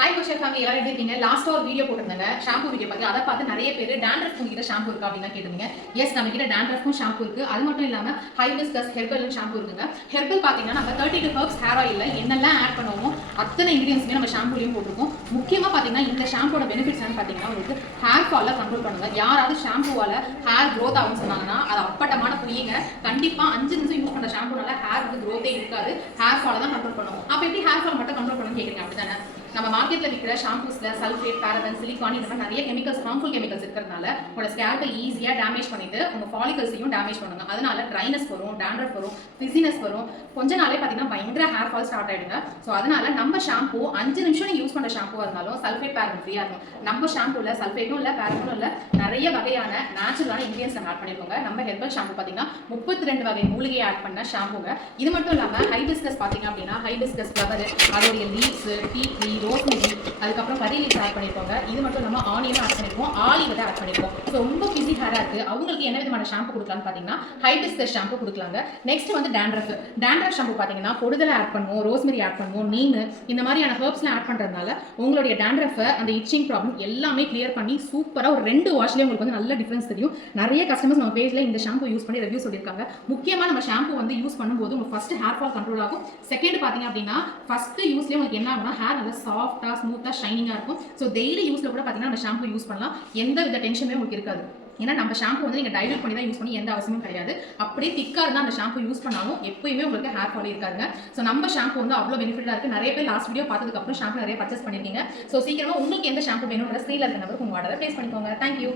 Hi kosher family எல்லாரும் எப்படி இருக்கீங்க? லாஸ்ட்டாக ஒரு வீடியோ போட்டிருந்தாங்க ஷாம்பு வீடியோ பார்த்து அதை பார்த்து நிறைய பேர் டேண்ட்ரஃப் உங்ககிட்ட ஷாம்பு இருக்கா அப்படின்னு கேட்டுருந்தீங்க. எஸ், நம்ம கிட்ட டேண்ட்ரஃப்க்கும் ஷாம்பு இருக்கு. அது மட்டும் இல்லாமல் ஹைபிஸ்கஸ் ஹெர்பல் ஷாம்பு இருக்குங்க. ஹெர்பல் பார்த்தீங்கன்னா நம்ம 32 ஹெர்ப்ஸ் ஹேர் ஆயிலில் என்னெல்லாம் ஆட் பண்ணுவோமோ அத்தனை இன்கிரியன்ஸுமே நம்ம ஷாம்புலையும் போட்டிருக்கோம். முக்கியமாக பார்த்தீங்கன்னா இந்த ஷாம்போட பெனிஃபிட்ஸ் பார்த்தீங்கன்னா உங்களுக்கு ஹேர் ஃபாலை கண்ட்ரோல் பண்ணுங்க. யாராவது ஷாம்புவால் ஹேர் க்ரோத் ஆகும்னு சொன்னாங்கன்னா அது அப்பட்டமான புரியுங்க. கண்டிப்பாக 5 நிமிஷம் யூஸ் பண்ணுற ஷாம்புனால ஹேர் வந்து க்ரோத்தே இருக்காது. ஹேர் ஃபாலை தான் கண்ட்ரோல் பண்ணுவோம். அப்போ எப்படி ஹேர் ஃபால் மட்டும் கண்ட்ரோல் பண்ணணும்னு கேட்குறீங்க? அப்படிதானே நம்ம மார்க்கெட்டில் விற்கிற ஷாம்பூஸில் சல்ஃபேட், பேரபன், சிலிகான் இந்த மாதிரி நிறைய கெமிக்கல்ஸ், ஹார்ம்ஃபுல் கெமிக்கல்ஸ் இருக்கிறதுனால உங்களோட ஸ்கேல்பை ஈஸியாக டேமேஜ் பண்ணிட்டு உங்கள் ஃபாலிகல்ஸையும் டேமேஜ் பண்ணுங்க. அதனால ட்ரைனஸ் வரும், டேண்ட்ரஃப் வரும், ஃபிஸினஸ் வரும். கொஞ்ச நாளே பார்த்தீங்கன்னா பயங்கர ஹேர் ஃபால் ஸ்டார்ட் ஆகிடுங்க. ஸோ அதனால நம்ம ஷாம்பூ 5 நிமிஷம் நீங்கள் யூஸ் பண்ணுற ஷாம்பூவாக இருந்தாலும் சல்ஃபேட், பேரபன் ஃப்ரீயாக இருக்கும். நம்ம ஷாம்பூவில் சல்ஃபேட்டும் இல்லை, பேரபனும் இல்லை, நிறைய வகையான நேச்சுரலான இன்கிரியன்ஸ் நம்ம ஆட் பண்ணியிருக்கோங்க. நம்ம ஹெர்பல் ஷாம்பு பார்த்தீங்கன்னா 32 வகை மூலிகையை ஆட் பண்ண ஷாம்புங்க. இது மட்டும் இல்லாமல் ஹைபிஸ்கஸ் பார்த்தீங்க அப்படின்னா ஹைபிஸ்கஸ் ஃப்ளவர், அதோடைய லீவ்ஸ், டீ ட்ரீ, ரோஸ்மெரி, அதுக்கப்புறம் கறி லீவ்ஸ் ஆட் பண்ணியிருக்கோங்க. இது மட்டும் இல்லாமல் ஆனியனும் ஆட் பண்ணியிருக்கோம், ஆலிவ் ஆட் பண்ணியிருக்கோம். ஸோ ரொம்ப பிஸி ஹேராக இருக்குது. அவங்களுக்கு என்ன விதமான ஷாம்பு கொடுக்கலாம்னு பார்த்தீங்கன்னா ஹைபிஸ்கஸ் ஷாம்பு கொடுக்கலாங்க. நெக்ஸ்ட் வந்து டேண்ட்ரஃப் ஷாம்பு பார்த்தீங்கன்னா பொடுதலை ஆட் பண்ணுவோம், ரோஸ்மெரி ஆட் பண்ணுவோம், நீம் இந்த மாதிரியான ஹெர்ப்ஸ்லாம் ஆட் பண்ணுறதுனால உங்களுடைய டேண்ட்ரஃபை அந்த இச்சிங் ப்ராப்ளம் எல்லாமே கிளியர் பண்ணி சூப்பராக ஒரு 2 வாஷ்லேயே உங்களுக்கு வந்து நல்ல டிஃப்ரென்ஸ் தெரியும். நிறைய கஸ்டமர்ஸ் நம்ம பேஜில் இந்த ஷாம்பு யூஸ் பண்ணி ரிவ்யூ சொல்லியிருக்காங்க. முக்கியமாக நம்ம ஷாம்பு வந்து யூஸ் பண்ணும்போது உங்களுக்கு ஃபர்ஸ்ட் ஹேர் ஃபால் கண்ட்ரோல் ஆகும். செகண்ட் பார்த்தீங்க அப்படின்னா ஃபர்ஸ்ட் யூஸ்லேயே உங்களுக்கு என்ன ஆகும்னா ஹேர் நல்லா சாஃப்டாக, ஸ்மூத்தாக, ஷைனிங்காக இருக்கும். ஸோ டெய்லி யூஸில் கூட பார்த்தீங்கன்னா நம்ம ஷாம்பு யூஸ் பண்ணலாம். எந்த வித டென்ஷனுமே உங்களுக்கு இருக்காது. ஏன்னா நம்ம ஷாம்பு வந்து நீங்கள் டைல்யூட் பண்ணி தான் யூஸ் பண்ணி எந்த அவசியமும் கிடையாது. அப்படியே திக்காக இருந்தால் அந்த ஷாம்பு யூஸ் பண்ணாலும் எப்பயுமே உங்களுக்கு ஹேர் ஃபால் இருக்காதுங்க. ஸோ நம்ம ஷாம்பு வந்து அவ்வளோ பெனிஃபிட்டாக இருக்குது. நிறைய பேர் லாஸ்ட் வீடியோ பார்த்ததுக்கப்புறம் ஷாம்பு நிறைய பர்ச்சேஸ் பண்ணியிருக்கீங்க. ஸோ சீக்கிரமாக உங்களுக்கு எந்த ஷாம்பு வேணும்ன்ற ஸ்க்ரீனில் இருக்க நம்பருக்கு உங்கள் ஆர்டரை ப்ளேஸ் பண்ணிக்கோங்க. தேங்க்யூ.